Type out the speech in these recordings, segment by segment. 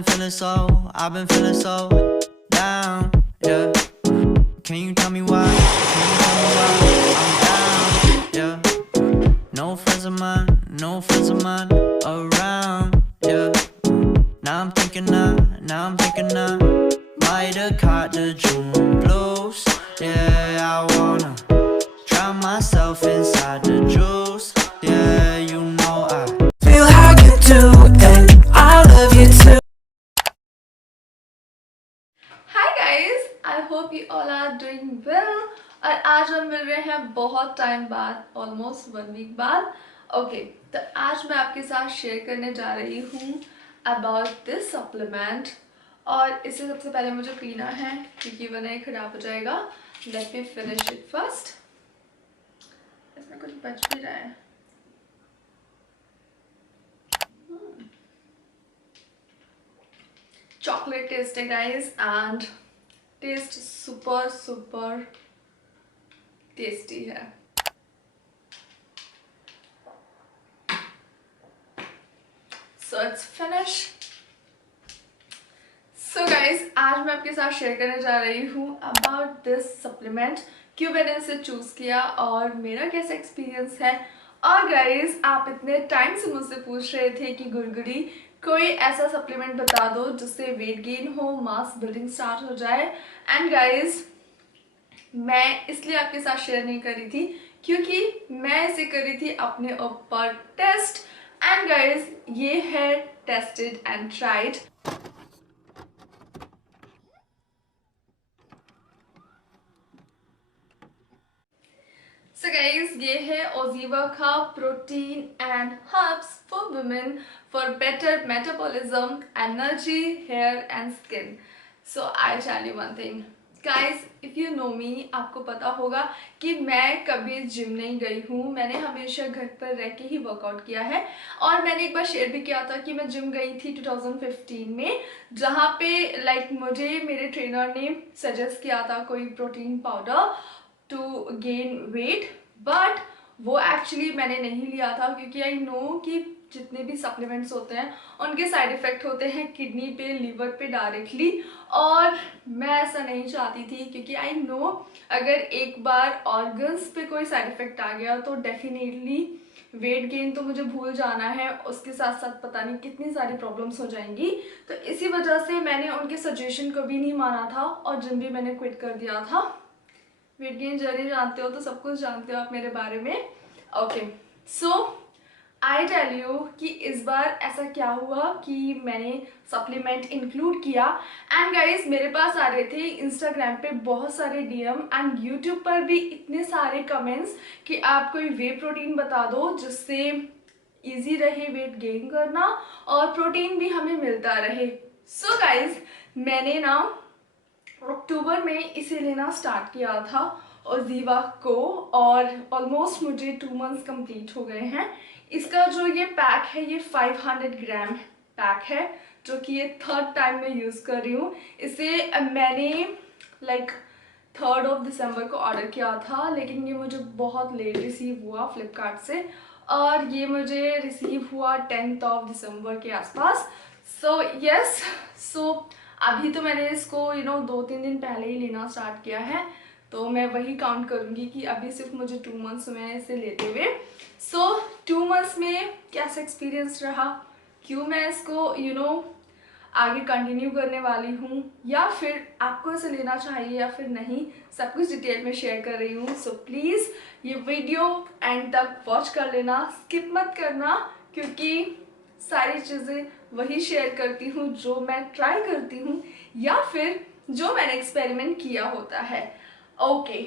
I've been feeling so down, yeah. Can you tell me why? Can you tell me why I'm down, yeah. No friends of mine around, yeah. Now I'm thinking I might have caught the June blues, yeah. I wanna drown myself inside the juice, yeah. You know I feel how you do, and I love you too. Hi guys, I hope you all are doing well. और आज हम मिल रहे हैं बहुत time बाद, almost 1 week बाद. Okay, तो आज मैं आपके साथ शेयर करने जा रही हूँ अबाउट दिस सप्लीमेंट. और इसे सबसे पहले मुझे पीना है क्योंकि वरना ये खराब हो जाएगा. Let me finish it first. इसमें कुछ बच भी रहा है. चॉकलेट टेस्ट है guys, and taste super tasty है. So it's finish. So guys, आज मैं आपके साथ शेयर करने जा रही हूँ अबाउट दिस सप्लीमेंट, क्यों मैंने इसे चूज किया और मेरा कैसा एक्सपीरियंस है. और गाइज, आप इतने टाइम से मुझसे पूछ रहे थे कि गुरगुरी कोई ऐसा सप्लीमेंट बता दो जिससे वेट गेन हो, मास बिल्डिंग स्टार्ट हो जाए. एंड गाइज, मैं इसलिए आपके साथ शेयर नहीं करी थी क्योंकि मैं इसे करी थी अपने ऊपर टेस्ट. एंड गाइज, ये है tested and tried. So guys, ये है ओजीवा का protein and herbs for women for better metabolism, energy, hair and skin. So I tell you one thing guys, if you know me, आपको पता होगा कि मैं कभी जिम नहीं गई हूँ. मैंने हमेशा घर पर रह के ही वर्कआउट किया है. और मैंने एक बार शेयर भी किया था कि मैं जिम गई थी 2015 में, जहाँ पे मुझे मेरे ट्रेनर ने सजेस्ट किया था कोई protein powder to gain weight. But वो एक्चुअली मैंने नहीं लिया था क्योंकि आई नो कि जितने भी सप्लीमेंट्स होते हैं उनके साइड इफेक्ट होते हैं किडनी पे, लिवर पे डायरेक्टली. और मैं ऐसा नहीं चाहती थी क्योंकि आई नो अगर एक बार ऑर्गन्स पे कोई साइड इफेक्ट आ गया तो डेफिनेटली वेट गेन तो मुझे भूल जाना है, उसके साथ साथ पता नहीं कितनी सारी प्रॉब्लम्स हो जाएंगी. तो इसी वजह से मैंने उनके सजेशन को भी नहीं माना था और जिम भी मैंने क्विट कर दिया था. वेट गेन जर्नी जानते हो तो सब कुछ जानते हो आप मेरे बारे में. Okay, so I tell you कि इस बार ऐसा क्या हुआ कि मैंने सप्लीमेंट इंक्लूड किया. एंड गाइज, मेरे पास आ रहे थे इंस्टाग्राम पे बहुत सारे डीएम एंड यूट्यूब पर भी इतने सारे कमेंट्स कि आप कोई वे प्रोटीन बता दो जिससे इजी रहे वेट गेन करना और प्रोटीन भी हमें मिलता रहे. सो गाइज, मैंने ना अक्टूबर में इसे लेना स्टार्ट किया था ओजीवा को, और ऑलमोस्ट मुझे 2 मंथ्स कंप्लीट हो गए हैं. इसका जो ये पैक है ये 500 ग्राम पैक है, जो कि ये 3rd टाइम मैं यूज़ कर रही हूँ. इसे मैंने 3rd दिसंबर को ऑर्डर किया था, लेकिन ये मुझे बहुत लेट रिसीव हुआ फ्लिपकार्ट से, और ये मुझे रिसीव हुआ 10th दिसंबर के आसपास. सो यस, सो अभी तो मैंने इसको 2-3 दिन पहले ही लेना स्टार्ट किया है, तो मैं वही काउंट करूँगी कि अभी सिर्फ मुझे 2 मंथ्स हुए हैं इसे लेते हुए. सो 2 मंथ्स में कैसा एक्सपीरियंस रहा, क्यों मैं इसको आगे कंटिन्यू करने वाली हूँ, या फिर आपको इसे लेना चाहिए या फिर नहीं, सब कुछ डिटेल में शेयर कर रही हूँ. सो प्लीज़ ये वीडियो एंड तक वॉच कर लेना, स्किप मत करना, क्योंकि सारी चीज़ें वही शेयर करती हूँ जो मैं ट्राई करती हूँ या फिर जो मैंने एक्सपेरिमेंट किया होता है. ओके,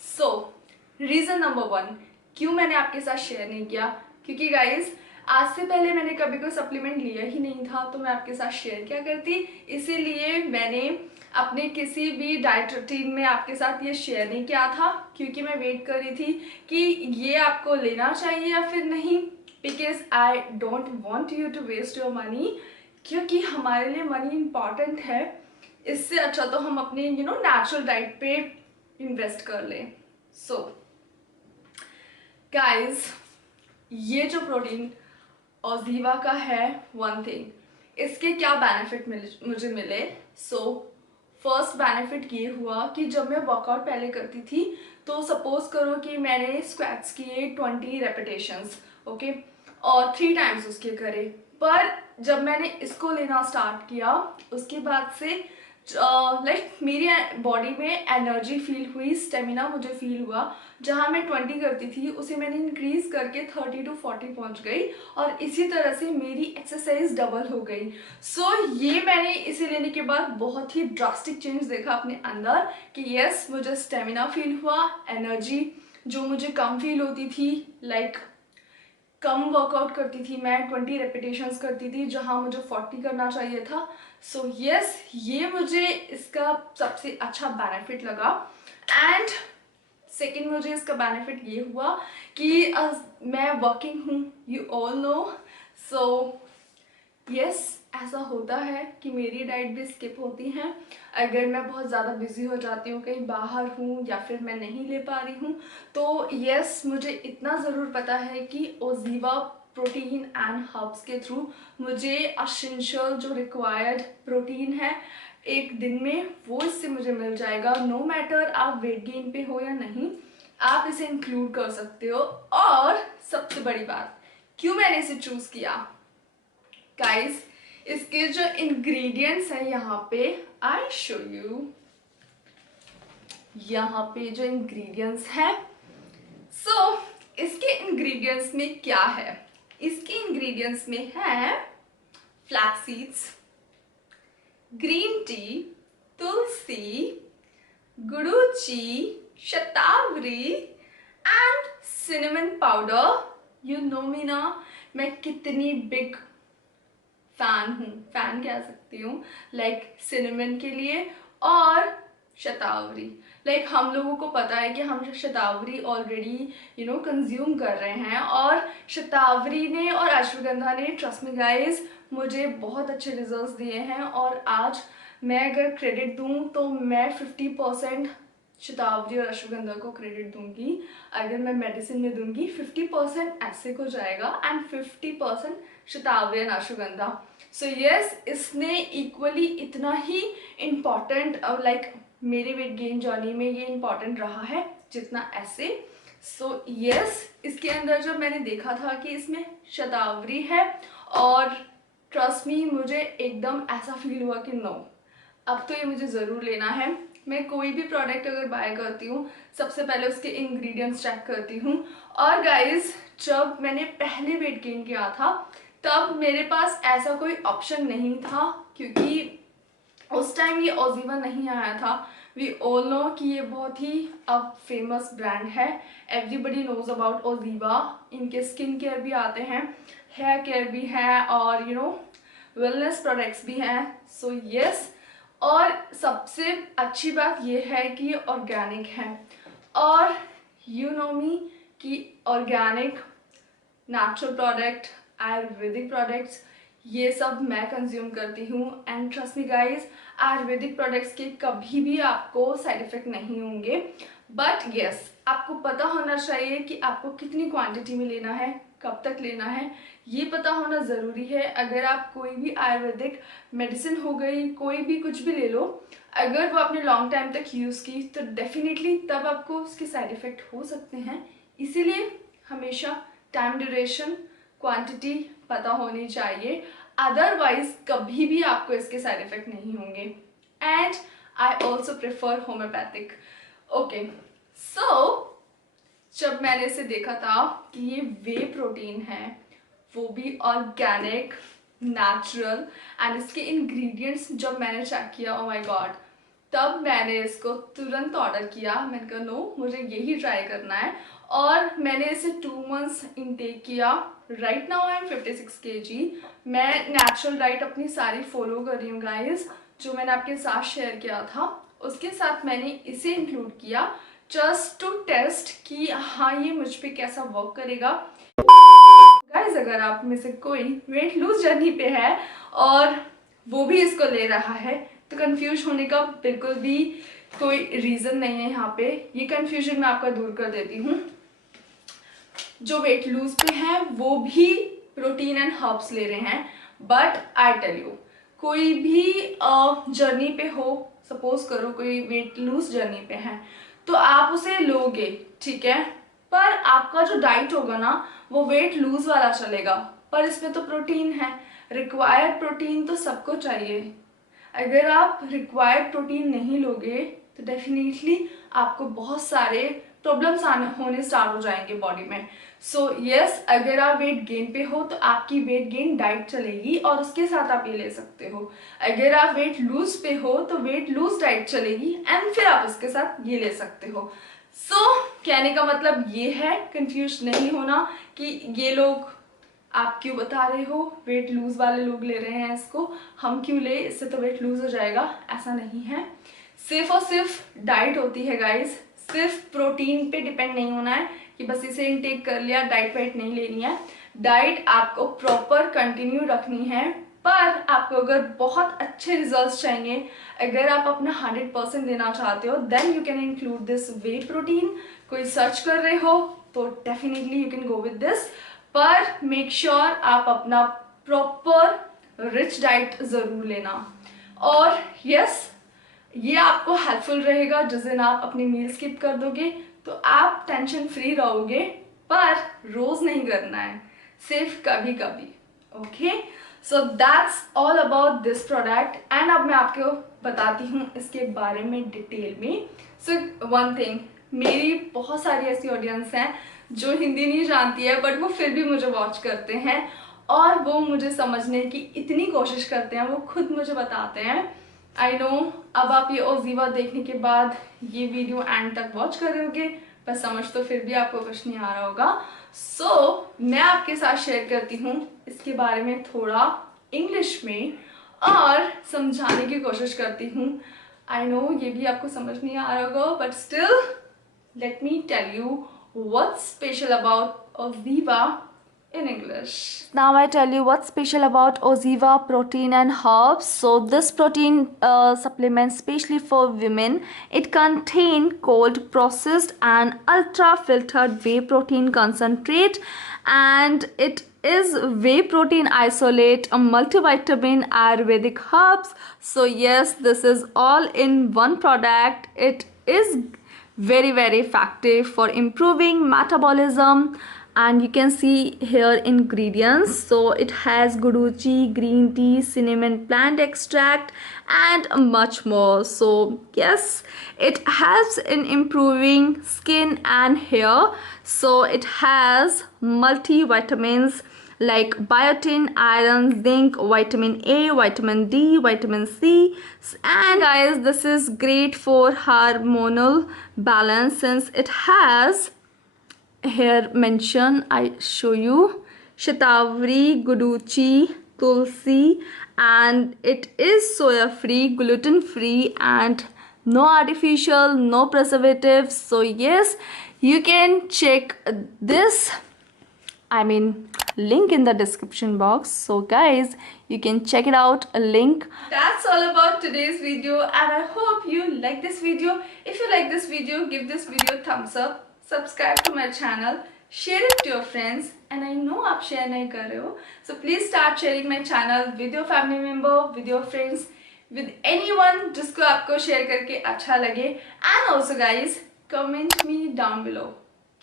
सो रीज़न नंबर 1 क्यों मैंने आपके साथ शेयर नहीं किया, क्योंकि गाइज आज से पहले मैंने कभी कोई सप्लीमेंट लिया ही नहीं था, तो मैं आपके साथ शेयर क्या करती. इसीलिए मैंने अपने किसी भी डाइट रूटीन में आपके साथ ये शेयर नहीं किया था, क्योंकि मैं वेट कर रही थी कि ये आपको लेना चाहिए या फिर नहीं, because I don't want you to waste your money, क्योंकि हमारे लिए मनी इम्पॉर्टेंट है. इससे अच्छा तो हम अपने नेचुरल डाइट पे इन्वेस्ट कर लें. सो गाइज, ये जो प्रोटीन ओजीवा का है, वन थिंग, इसके क्या बेनिफिट मुझे मिले। सो फर्स्ट बेनिफिट ये हुआ कि जब मैं वर्कआउट पहले करती थी तो सपोज करो कि मैंने स्क्वाट्स किए 20 रेपिटेशंस, ओके, और 3 टाइम्स उसके करे। पर जब मैंने इसको लेना स्टार्ट किया उसके बाद से मेरी बॉडी में एनर्जी फील हुई, स्टेमिना मुझे फील हुआ। जहाँ मैं 20 करती थी उसे मैंने इंक्रीज करके 30 to 40 पहुँच गई और इसी तरह से मेरी एक्सरसाइज डबल हो गई। सो ये मैंने इसे लेने के बाद बहुत ही ड्रास्टिक चेंज देखा अपने अंदर कि यस, मुझे स्टेमिना फील हुआ, एनर्जी जो मुझे कम फील होती थी, कम वर्कआउट करती थी मैं, 20 रेपिटेशंस करती थी जहां मुझे 40 करना चाहिए था। सो यस, ये मुझे इसका सबसे अच्छा बेनिफिट लगा। एंड सेकेंड मुझे इसका बेनिफिट ये हुआ कि मैं वर्किंग हूँ, you all know. So yes, ऐसा होता है कि मेरी डाइट भी स्किप होती हैं अगर मैं बहुत ज़्यादा बिजी हो जाती हूँ, कहीं बाहर हूँ या फिर मैं नहीं ले पा रही हूँ। तो यस, मुझे इतना ज़रूर पता है कि ओजीवा प्रोटीन एंड हर्ब्स के थ्रू मुझे एसेंशियल जो रिक्वायर्ड प्रोटीन है एक दिन में वो इससे मुझे मिल जाएगा। नो मैटर आप वेट गेन पे हो या नहीं, आप इसे इंक्लूड कर सकते हो। और सबसे बड़ी बात, क्यों मैंने इसे चूज किया गाइस, इसके जो इंग्रेडिएंट्स है यहाँ पे, आई शो यू, यहाँ पे जो इंग्रेडिएंट्स है। सो इसके इंग्रेडिएंट्स में क्या है, इसके इंग्रेडिएंट्स में है फ्लैक्स सीड्स, ग्रीन टी, तुलसी, गुड़ूची, शतावरी and cinnamon powder. You know me ना, मैं कितनी बिग फैन हूँ, फैन कह सकती हूँ सिनेमन के लिए और शतावरी। हम लोगों को पता है कि हम शतावरी ऑलरेडी कंज्यूम कर रहे हैं और शतावरी ने और अश्वगंधा ने, ट्रस्ट मी गाइस, मुझे बहुत अच्छे रिजल्ट्स दिए हैं। और आज मैं अगर क्रेडिट दूँ तो मैं 50% शतावरी और अश्वगंधा को क्रेडिट दूंगी। अगर मैं मेडिसिन में दूंगी 50% ऐसे को जाएगा एंड 50% शतावरी और अश्वगंधा। सो यस, इसने इक्वली इतना ही इम्पॉर्टेंट मेरे वेट गेन जर्नी में ये इम्पॉर्टेंट रहा है जितना ऐसे। सो यस, इसके अंदर जब मैंने देखा था कि इसमें शतावरी है और ट्रस्ट मी, मुझे एकदम ऐसा फील हुआ कि नो, अब तो ये मुझे ज़रूर लेना है। मैं कोई भी प्रोडक्ट अगर बाय करती हूँ सबसे पहले उसके इंग्रेडिएंट्स चेक करती हूँ। और गाइस, जब मैंने पहले वेट गेन किया था तब मेरे पास ऐसा कोई ऑप्शन नहीं था क्योंकि उस टाइम ये ओजीवा नहीं आया था। वी ऑल नो कि ये बहुत ही अब फेमस ब्रांड है, एवरीबडी नोज अबाउट ओजीवा। इनके स्किन केयर भी आते हैं, हेयर केयर भी है और वेलनेस प्रोडक्ट्स भी हैं। सो यस, और सबसे अच्छी बात ये है कि ये ऑर्गेनिक है और यू नो मी कि organic, natural product, Ayurvedic products, ये सब मैं कंज्यूम करती हूँ। And trust me guys, Ayurvedic products के कभी भी आपको साइड इफेक्ट नहीं होंगे। बट यस, आपको पता होना चाहिए कि आपको कितनी क्वांटिटी में लेना है, कब तक लेना है, ये पता होना ज़रूरी है। अगर आप कोई भी आयुर्वेदिक मेडिसिन हो गई, कोई भी कुछ भी ले लो, अगर वो आपने लॉन्ग टाइम तक यूज़ की तो डेफिनेटली तब आपको उसके साइड इफ़ेक्ट हो सकते हैं। इसीलिए हमेशा टाइम ड्यूरेशन, क्वांटिटी पता होनी चाहिए, अदरवाइज कभी भी आपको इसके साइड इफ़ेक्ट नहीं होंगे। And I also prefer homeopathic. Okay, so जब मैंने इसे देखा था कि ये वे प्रोटीन है, वो भी ऑर्गेनिक, नेचुरल, एंड इसके इंग्रेडिएंट्स जब मैंने चेक किया, ओ माय गॉड, तब मैंने इसको तुरंत ऑर्डर किया। मैंने कहा नो, मुझे यही ट्राई करना है। और मैंने इसे 2 months इनटेक किया। Right now I am 56 kg। मैं नेचुरल डाइट अपनी सारी फॉलो कर रही हूँ गाइस, जो मैंने आपके साथ शेयर किया था उसके साथ मैंने इसे इंक्लूड किया जस्ट टू टेस्ट कि हाँ ये मुझ पे कैसा वर्क करेगा। गाइस, अगर आप में से कोई वेट लूज जर्नी पे है और वो भी इसको ले रहा है तो कंफ्यूज होने का बिल्कुल भी कोई रीज़न नहीं है यहाँ पे। ये कंफ्यूजन मैं आपका दूर कर देती हूँ। जो वेट लूज पे हैं वो भी प्रोटीन एंड हर्ब्स ले रहे हैं, बट आई टेल यू, कोई भी जर्नी पे हो, सपोज करो कोई वेट लूज जर्नी पे है तो आप उसे लोगे, ठीक है, पर आपका जो डाइट होगा ना वो वेट लूज वाला चलेगा, पर इसमें तो प्रोटीन है, रिक्वायर्ड प्रोटीन तो सबको चाहिए। अगर आप रिक्वायर्ड प्रोटीन नहीं लोगे तो डेफिनेटली आपको बहुत सारे प्रॉब्लम्स होने स्टार्ट हो जाएंगे बॉडी में। सो यस, अगर आप वेट गेन पे हो तो आपकी वेट गेन डाइट चलेगी और उसके साथ आप ये ले सकते हो। अगर आप वेट लूज पे हो तो वेट लूज डाइट चलेगी एंड फिर आप उसके साथ ये ले सकते हो। सो कहने का मतलब ये है, कंफ्यूज नहीं होना कि ये लोग आप क्यों बता रहे हो, वेट लूज वाले लोग ले रहे हैं इसको, हम क्यों ले, इससे तो वेट लूज हो जाएगा, ऐसा नहीं है। सिर्फ और सिर्फ डाइट होती है गाइस, सिर्फ प्रोटीन पे डिपेंड नहीं होना है कि बस इसे इनटेक कर लिया, डाइट वाइट नहीं लेनी है। डाइट आपको प्रॉपर कंटिन्यू रखनी है, पर आपको अगर बहुत अच्छे रिजल्ट्स चाहिए, अगर आप अपना 100% देना चाहते हो, then you can include this whey protein. कोई सर्च कर रहे हो तो definitely you can go with this, पर मेक श्योर आप अपना प्रॉपर रिच डाइट जरूर लेना। और यस, ये आपको हेल्पफुल रहेगा जिस दिन आप अपनी मील स्किप कर दोगे तो आप टेंशन फ्री रहोगे, पर रोज नहीं करना है, सिर्फ कभी कभी। Okay, so that's all about this product and अब मैं आपको बताती हूँ इसके बारे में डिटेल में। सो वन थिंग, मेरी बहुत सारी ऐसी ऑडियंस हैं जो हिंदी नहीं जानती है बट वो फिर भी मुझे वॉच करते हैं और वो मुझे समझने की इतनी कोशिश करते हैं, वो खुद मुझे बताते हैं। आई नो अब आप ये ओजीवा देखने के बाद ये वीडियो एंड तक वॉच कर रहे होगे, पर समझ तो फिर भी आपको कुछ नहीं आ रहा होगा। सो मैं आपके साथ शेयर करती हूँ इसके बारे में थोड़ा इंग्लिश में और समझाने की कोशिश करती हूँ। आई नो ये भी आपको समझ नहीं आ रहा होगा, but still let me tell you what's special about Oziva in English. Now I tell you what's special about Oziva protein and herbs. So this protein supplement specially for women. It contain cold processed and ultra filtered whey protein concentrate, and it is whey protein isolate, a multivitamin, Ayurvedic herbs. So yes, this is all in one product. It is very effective for improving metabolism, and you can see here ingredients. So it has guduchi, green tea, cinnamon plant extract and much more. So yes, it helps in improving skin and hair. So it has multivitamins like biotin, iron, zinc, vitamin A, vitamin D, vitamin C, and guys this is great for hormonal balance since it has here mention, I show you, shatavari, guduchi, tulsi, and it is soya free, gluten free, and no artificial, no preservatives. So yes, you can check this, I mean link in the description box. So guys, you can check it out, a link. That's all about today's video and I hope you like this video. If you like this video, give this video a thumbs up, subscribe to my channel, share it to your friends, and I know आप share नहीं कर रहे हो, so please start sharing my channel with your family member, with your friends, with anyone जिसको आपको share करके अच्छा लगे। And also guys, comment me down below,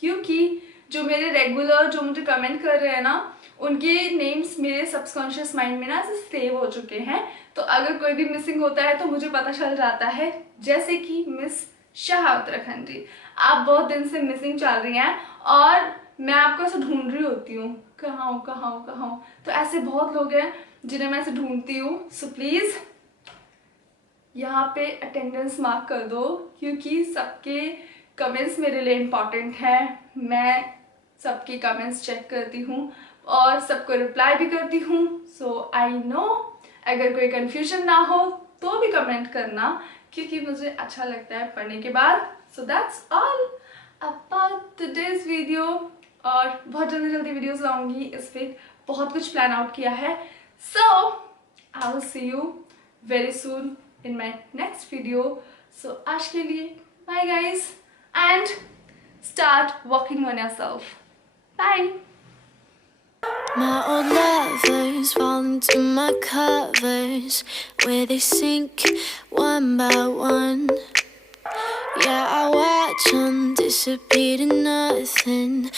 क्योंकि जो मेरे रेगुलर जो मुझे कमेंट कर रहे हैं ना, उनके नेम्स मेरे सबकॉन्शियस माइंड में ना सेव हो चुके हैं, तो अगर कोई भी मिसिंग होता है तो मुझे पता चल जाता है। जैसे कि मिस शाह उत्तराखंडी, आप बहुत दिन से मिसिंग चल रही हैं और मैं आपको ऐसे ढूंढ रही होती हूँ, कहाँ हूँ। तो ऐसे बहुत लोग हैं जिन्हें मैं ऐसे ढूंढती हूँ। सो प्लीज यहाँ पे अटेंडेंस मार्क कर दो, क्योंकि सबके कमेंट्स मेरे लिए इम्पॉर्टेंट है। मैं सबके कमेंट्स चेक करती हूँ और सबको रिप्लाई भी करती हूँ। सो आई नो अगर कोई कंफ्यूजन ना हो तो भी कमेंट करना, क्योंकि मुझे अच्छा लगता है पढ़ने के बाद। So that's all about today's video, और बहुत जल्दी वीडियोस लाऊंगी इस वीक, बहुत कुछ प्लान आउट किया है। So I will see you very soon in my next video. So आज के लिए bye guys and start working on yourself. Bye. My old lovers fall to my covers where they sink one by one. Yeah, I watch them disappear to nothing